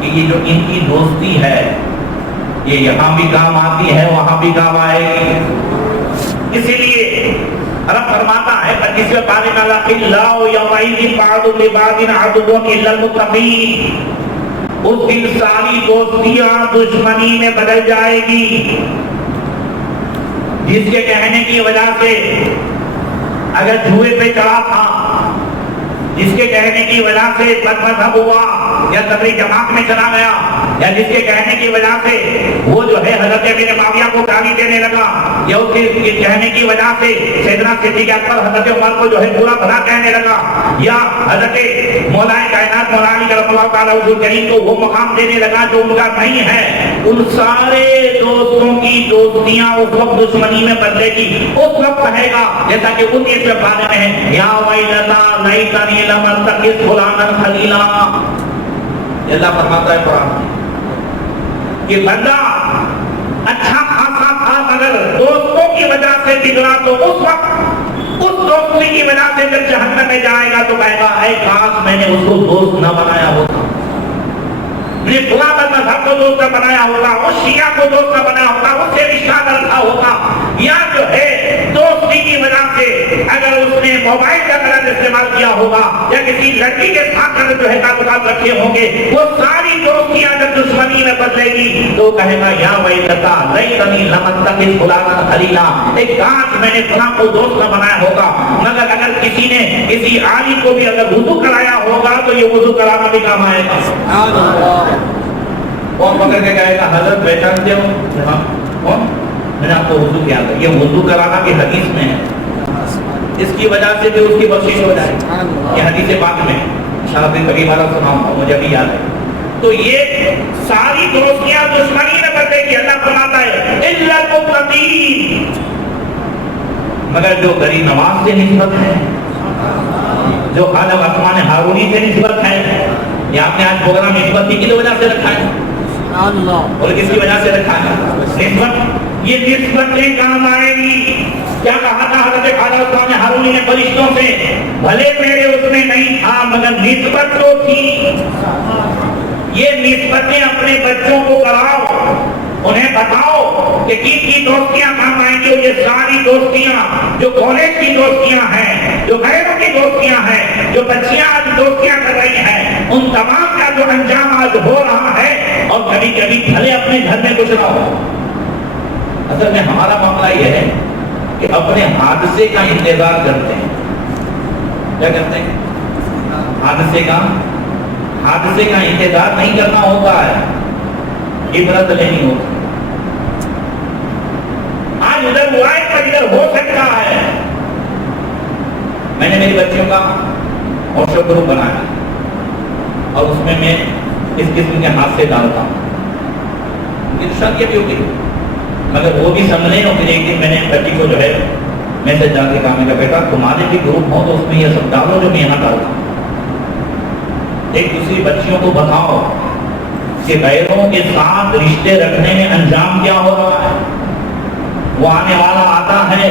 کہ یہ جو ان کی دوستی ہے یہ یہاں بھی کام آتی ہے, وہاں بھی کام آئے گی. اسی لیے رب فرماتا ہے 25ویں پارے میں الاخلاء یومئذ بعض لبعض عدو الا المتقین, اس دن ساری دوستیاں دشمنی میں بدل جائے گی. جس کے کہنے کی وجہ سے اگر جوئے پہ چڑھا تھا, جس کے کہنے کی وجہ سے بد مذہب ہوا یا تبلیغ جماعت میں چلا گیا, یا جس کے کہنے کی وجہ سے وہ جو ہے حضرت امیر معاویہ کو گالی دینے لگا, یا اس کے کہنے کی وجہ سے سیدنا صدیق اکبر حضرت عمر کو جو ہے برا بھلا کہنے لگا, یا حضرت مولا کائنات مولا علی کرم اللہ تعالی حضور کریم کو وہ مقام دینے لگا جو ان کا نہیں ہے, ان سارے دوستوں کی دوستیاں اس وقت دشمنی میں بدلے گی. اس وقت کہے گا جیسا کہ 19ویں پارے میں ہے یا ویلتا لیتنی لم اتخذ فلانا خلیلا. اللہ فرماتا ہے قرآن کہ بندہ اچھا خاصا تھا مگر دوستوں کی وجہ سے بگڑا, تو اس وقت اس دوستی کی وجہ سے جب جہنم میں جائے گا تو کہے گا اے کاش میں نے اس کو دوست نہ بنایا ہوتا, میں فلاں مذہب کو دوست نہ بنایا ہوتا, اس شیعہ کو دوست نہ بنایا ہوتا, اس سے رشتہ نہ رکھا ہوتا. یا جو ہے دوستی کی وجہ سے اگر اس نے موبائل کا غلط استعمال کیا ہوگا یا کسی لڑکی کے ساتھ جو ہے تعلقات رکھے ہوں گے, وہ ساری دوستیاں جب دشمنی میں بدلے گی تو کہے گا یا ویلتا لیتنی لم اتخذ فلانا خلیلا, ایک کاش میں نے فلاں کو دوست نہ بنایا ہوگا. مگر اگر کسی نے کسی عالم کو بھی اگر وضو کرایا ہوگا تو یہ وضو کرانا بھی کام آئے گا. کون پکڑ کے کہے گا حضرت پہچانتے ہو, کون, میں نے آپ کو وضو کیا تھا. یہ وضو کرانا بھی حدیث میں ہے, اس کی وجہ سے بھی اس کی بخشش ہو جائے. یہ حدیث پاک میں شاید کبھی بارہ سناؤں گا, مجھے بھی یاد ہے. تو یہ ساری دوستیاں دشمنی میں بدلے گی. اللہ فرماتا ہے الا المتقین، مگر جو غریب نواز سے نسبت ہے، جو خواجہ عثمان ہارونی سے نسبت ہے. یہ آپ نے آج پروگرام نسبت کی وجہ سے رکھا ہے اور کس کی وجہ سے رکھا ہے؟ نسبت. یہ نسبتیں کام آئے گی. کیا کہا تھا حضرت خواجہ عثمان ہارونی نے فرشتوں سے؟ بھلے میرے اس میں نہیں تھا مگر نسبت تو تھی. یہ نسبتیں اپنے بچوں کو کراؤ، انہیں بتاؤ کہ کی دوستیاں کام آئیں گی. اور یہ ساری دوستیاں جو کالج کی دوستیاں ہیں، جو غیروں کی دوستیاں ہیں، جو بچیاں آج دوستیاں کر رہی ہیں، ان تمام کا جو انجام آج ہو رہا ہے. اور کبھی کبھی بھلے اپنے گھر میں کچھ نہ ہو. اصل میں ہمارا معاملہ یہ ہے کہ اپنے حادثے کا انتظار کرتے ہیں. کیا کرتے ہیں؟ حادثے کا انتظار نہیں کرنا ہوتا ہے، عبرت لینی ہوتی. آج ادھر ہوا ہے تو ادھر ہو سکتا ہے. میں نے میری بچیوں کا واٹسپ گروپ بنایا اور اس میں اس قسم کے حادثے ڈالتا ہوں. ان کی شادی بھی ہوگی مگر وہ بھی سمجھیں. اور پھر ایک دن میں نے بچی کو جو ہے میسج ڈال کے کہا، میں نے کہا بیٹا تمہارے بھی گروپ ہو تو اس میں یہ سب ڈالو جو میں یہاں ڈالتا ہوں. ایک دوسری بچیوں کو بتاؤ کہ غیروں کے ساتھ رشتے رکھنے میں انجام کیا ہو رہا ہے. وہ آنے والا آتا ہے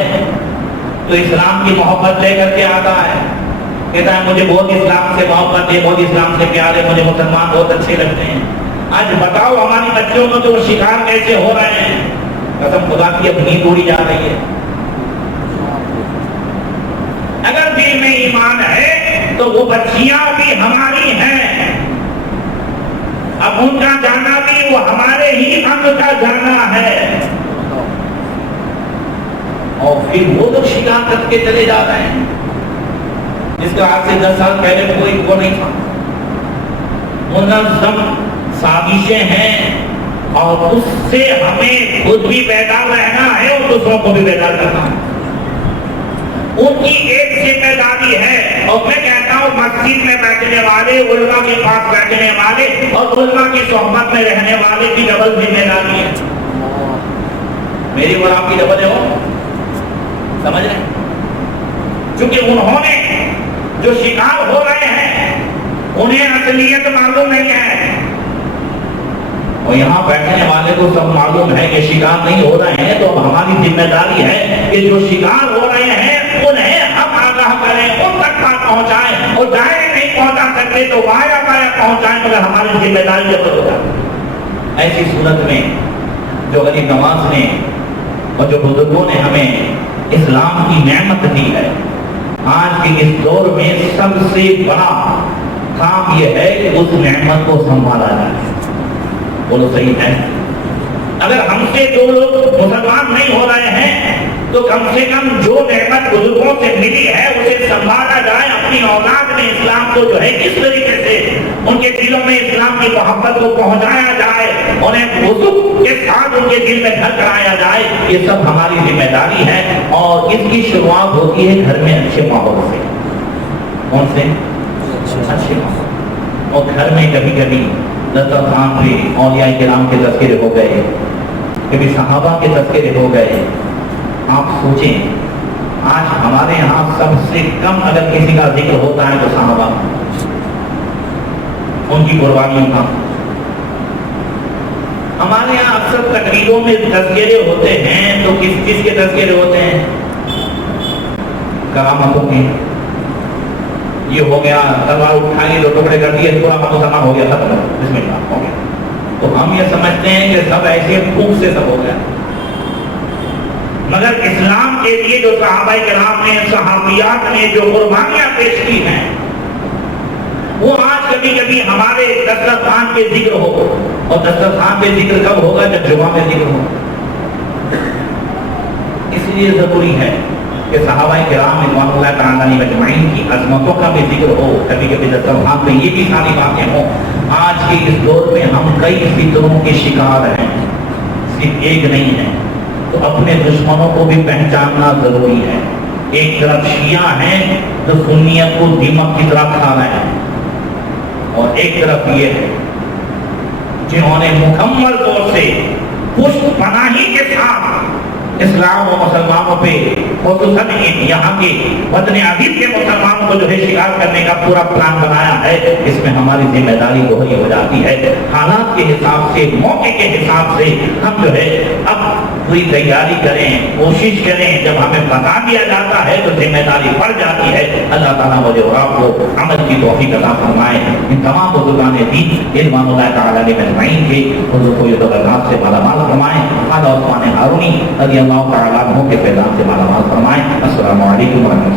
تو اسلام کی محبت لے کر کے آتا ہے، کہتا ہے مجھے بہت اسلام سے محبت ہے، بہت اسلام سے پیار ہے، مجھے مسلمان بہت اچھے لگتے ہیں. آج بتاؤ ہماری بچوں کو تو وہ شکار کیسے ہو رہے ہیں. قسم خدا کی اپنی توڑی جا رہی ہے. اگر دل میں ایمان ہے تو وہ بچیاں بھی ہماری ہیں. اب ان کا جانا بھی وہ ہمارے ہی ہم کا جانا ہے. اور پھر وہ لوگ شکار کر کے چلے جا رہے ہیں جس کا آج سے 10 سال پہلے کوئی وہ نہیں تھا. منظم سازشیں ہیں اور اس سے ہمیں خود بھی بیدار رہنا ہے اور دوسروں کو بھی بیدار کرنا ہے. ان کی ایک ذمہ داری ہے. اور میں کہتا ہوں مسجد میں بیٹھنے والے، علماء کے پاس بیٹھنے والے اور علماء کی صحبت میں رہنے والے کی ڈبل ذمہ داری ہے. میری اور آپ کی ڈبل ہے. وہ سمجھ رہے ہیں؟ چونکہ انہوں نے جو شکار ہو رہے ہیں انہیں اصلیت معلوم نہیں ہے اور یہاں بیٹھنے والے کو سب معلوم ہے کہ شکار نہیں ہو رہے ہیں. تو اب ہماری ذمہ داری ہے کہ جو شکار ہو رہے ہیں انہیں ہم آگاہ کریں، ان تک بات پہنچائیں. اور دائرے نہیں پہنچا سکتے تو بایا بایا پہنچائیں مگر ہماری ذمہ داری جب ہوگا. ایسی صورت میں جو غریب نواز نے اور جو بزرگوں نے ہمیں اسلام کی نعمت دی ہے، آج کے اس دور میں سب سے بڑا کام یہ ہے کہ اس نعمت کو سنبھالا جائے. بولو صحیح ہے. اگر ہم سے جو لوگ مسلمان نہیں ہو رہے ہیں تو کم سے کم جو نعمت بزرگوں سے ملی ہے اسے سنبھالا جائے. اپنی اولاد میں اسلام کو جو ہے کس طریقے سے ان کے دلوں میں اسلام کی محبت کو پہنچایا جائے، انہیں وضو کے ساتھ ان کے دل میں گھر کرایا جائے. یہ سب ہماری ذمہ داری ہے اور اس کی شروعات ہوتی ہے گھر میں اچھے ماحول سے. کون سے؟ اچھے ماحول. اور گھر میں کبھی کبھی دسترخوان پہ اولیاء کرام کے تذکرے ہو گئے، کبھی صحابہ کے تذکرے ہو گئے. آپ سوچیں آج ہمارے ہاں سب سے کم اگر کسی کا ذکر ہوتا ہے تو صحابہ، ان کی قربانیوں کا. ہمارے یہاں اکثر تقریروں میں تذکرے ہوتے ہیں تو کس کس کے تذکرے ہوتے ہیں؟ کرامتوں کے. یہ ہو گیا تلوار اٹھائی، دو ٹکڑے کر دیے، پورا مسلمان ہو گیا، ختم، بسم اللہ ہو گیا. تو ہم یہ سمجھتے ہیں کہ سب ایسے پھوک سے سب ہو گیا. مگر اسلام کے لیے جو صحابہ کرام نے، صحابیات نے جو قربانیاں پیش کی ہیں وہ آج کبھی کبھی ہمارے دسترخوان پہ ذکر ہو. اور دسترخوان پہ ذکر کب ہوگا؟ جب جمعہ پہ ذکر ہو. اس لیے ضروری ہے کہ صحابہ کرام رضوان اللہ تعالیٰ علیہم اجمعین کی عظمتوں کا بھی ذکر ہو. کبھی کبھی دسترخوان پہ یہ بھی ساری باتیں ہوں. آج کے اس دور میں ہم کئی فطروں کے شکار ہیں، صرف ایک نہیں ہے. تو اپنے دشمنوں کو بھی پہچاننا ضروری ہے. ایک طرف شیعہ ہیں جو سنیت کو دیمک کی طرح کھا رہے ہیں اور ایک طرف یہ ہے جنہوں نے مکمل طور سے پشت پناہی کے ساتھ اسلام و مسلمانوں پہ خصوصاً یہاں کے وطن عزیز کے مسلمانوں کو جو ہے شکار کرنے کا پورا پلان بنایا ہے، اس میں ہماری ذمہ داری دوہری ہو جاتی ہے۔ حالات کے حساب سے، موقع کے حساب سے ہم جو ہے اب پوری تیاری کریں، کوشش کریں۔ جب ہمیں بتا دیا جاتا ہے تو ذمہ داری بڑھ جاتی ہے۔ اللہ تعالیٰ مجھے اور آپ کو عمل کی توفیق عطا فرمائے۔ ان تمام بزرگان دین رضوان اللہ تعالیٰ علیہ اجمعین کے حضور کو یہ درجات سے مالا مال فرمائے۔ خواجہ عثمان ہارونی رضی اللہ تعالیٰ عنہ کے فیضان سے مالا مال فرمائے۔ السلام علیکم ورحمۃ اللہ۔